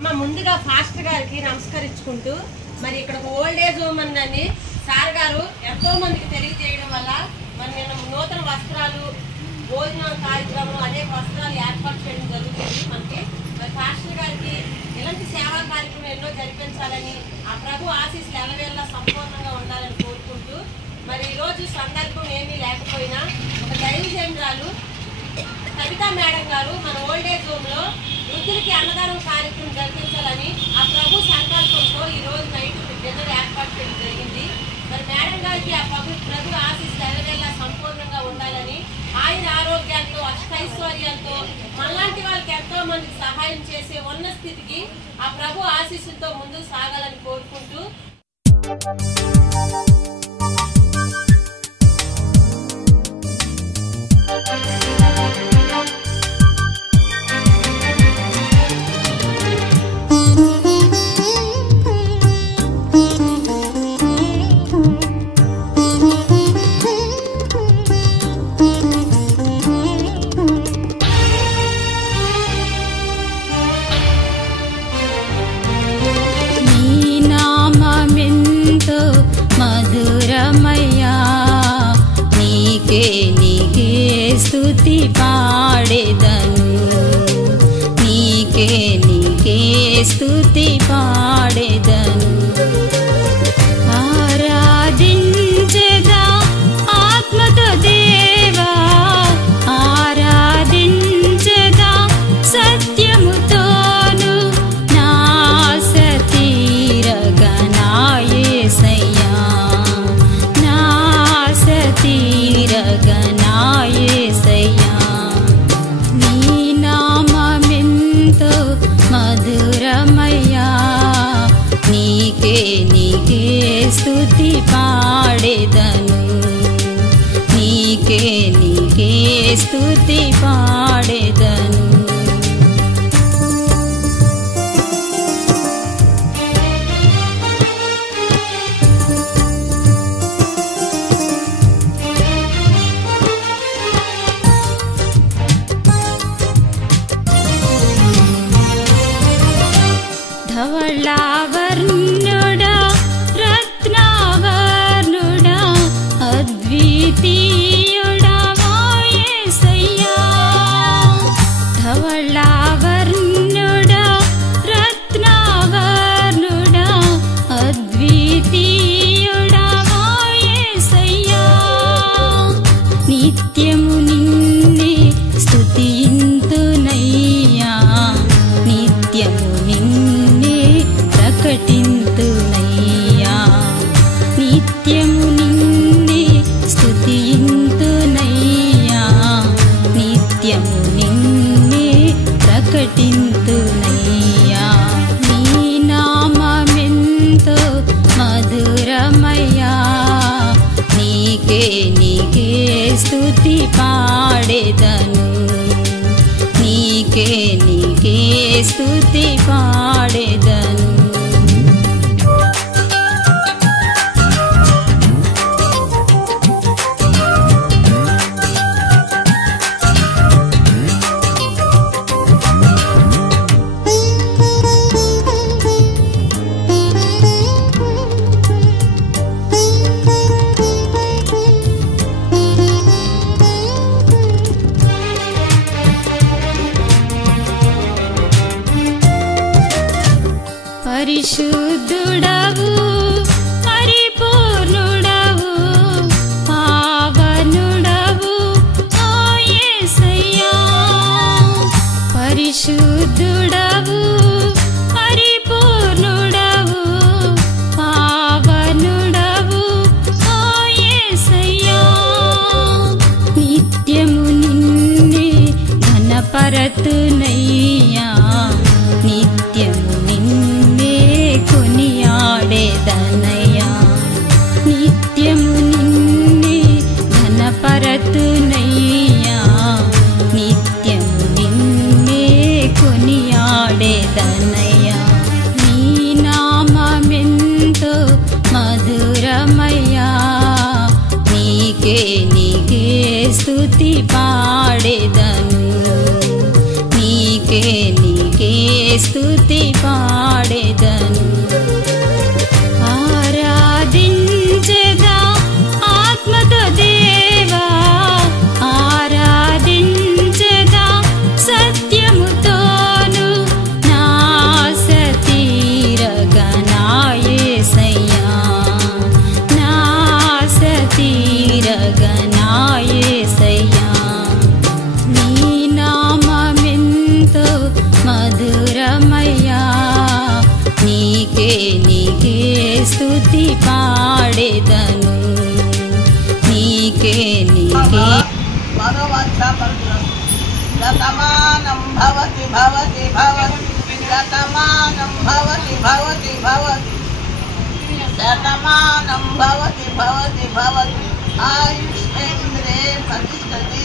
ముందుగా ఫాస్టర్ గారికి నమస్కరించుకుంటూ మరి ఇక్కడ ఓల్డ్ ఏజ్ హోమ్ అని సార్ గారు ఎంతో మందికి తెలియజేయడం వల్ల మరి నేను నూతన వస్త్రాలు భోజనం కార్యక్రమం అనేక వస్త్రాలు ఏర్పాటు చేయడం జరుగుతుంది మనకి మరి ఫాస్టర్ గారికి ఇలాంటి సేవా కార్యక్రమం ఎన్నో జరిపించాలని ఆ ప్రభు ఆశీస్సులు ఎల్లవేళలా సంపూర్ణంగా ఉండాలని కోరుకుంటూ మరి ఈరోజు సందర్భం ఏమీ లేకపోయినా ఒక దైవజనురాలు కవితా మేడం గారు మన ఓల్డ్ ఏజ్ హోమ్ లో వృద్ధులకి అన్నదానం కార్యక్రమం జరిపించాలని ఆ ప్రభు సంకల్పంతో ఈ రోజు నైట్ డిన్నర్ ఏర్పాటు చేయడం జరిగింది. మరి మేడం గారికి ఆ ప్రభు ఆశీస్సులు ఎల్లవేళలా సంపూర్ణంగా ఉండాలని ఆయన ఆరోగ్యాలతో అష్టైశ్వర్యాలతో మనలాంటి వాళ్ళకి ఎంతో మందికి సహాయం చేసే ఉన్న స్థితికి ఆ ప్రభు ఆశీస్సులతో ముందుకు సాగాలని కోరుకుంటూ స్తుతి పాడేదను నీకే స్తుతి పాడేదను ఆరాధించెదా ఆత్మతో దేవా ఆరాధించెదా సత్యముతోను నా సతీరగా నా యేసయ్యా నా సతీరగా నీ నామమెంతో మధురమయ్యా నీకే స్తుతి పాడేదను నీకే స్తుతి పాడేదను ధవళావర్ణుడా రత్నావర్ణుడా అద్వితీయుడా మా యేసయ్యా ధవళావర్ణుడా రత్నావర్ణుడా అద్వితీయుడా మా యేసయ్యా నిత్యము నిన్నే స్తుతింతునయ్యా నిత్యము ప్రకటింతునయ్యా నిత్యము నిన్నే స్తుతింతునయ్యా నిత్యము నిన్నే ప్రకటింతునయ్యా నీ నామమెంతో మధురమయ్యా నీకే స్తుతి పాడేదను నీకే స్తుతి పాడేదను పరిశుద్ధుడవు పరిపూర్ణుడవు పావనుడవు ఓ యేసయ్యా పరిశుద్ధుడవు పరిపూర్ణుడవు పావనుడవు ఓ యేసయ్యా నిత్యము నిన్నే ఘనపరతునయ్యా నిత్యము కొనియాడేదనయ్యా నిత్యము నిన్నే ఘనపరతునయ్యా నిత్యము నిన్నే కొనియాడేదనయ్యా నీ నామమెంతో మధురమయ్యా నీకే స్తుతి పాడేదను నీకే స్తుతి పాడెదను ఆరాధించెదా ఆత్మతో దేవా ఆరాధించెదా సత్యముతోను నా సతీరగా నా యేసయ్యా నా సతీరగా నా యేసయ్యా నీ నామమెంతో మధురమయ్యా నీకే స్తుతి పాడెదను నీకే శతమానం భవతి భవతి భవతి శతమానం భవతి భవతి భవతి శతమానం భవతి భవతి భవతి ఆయుష్ేంద్రే ప్రతిష్టతి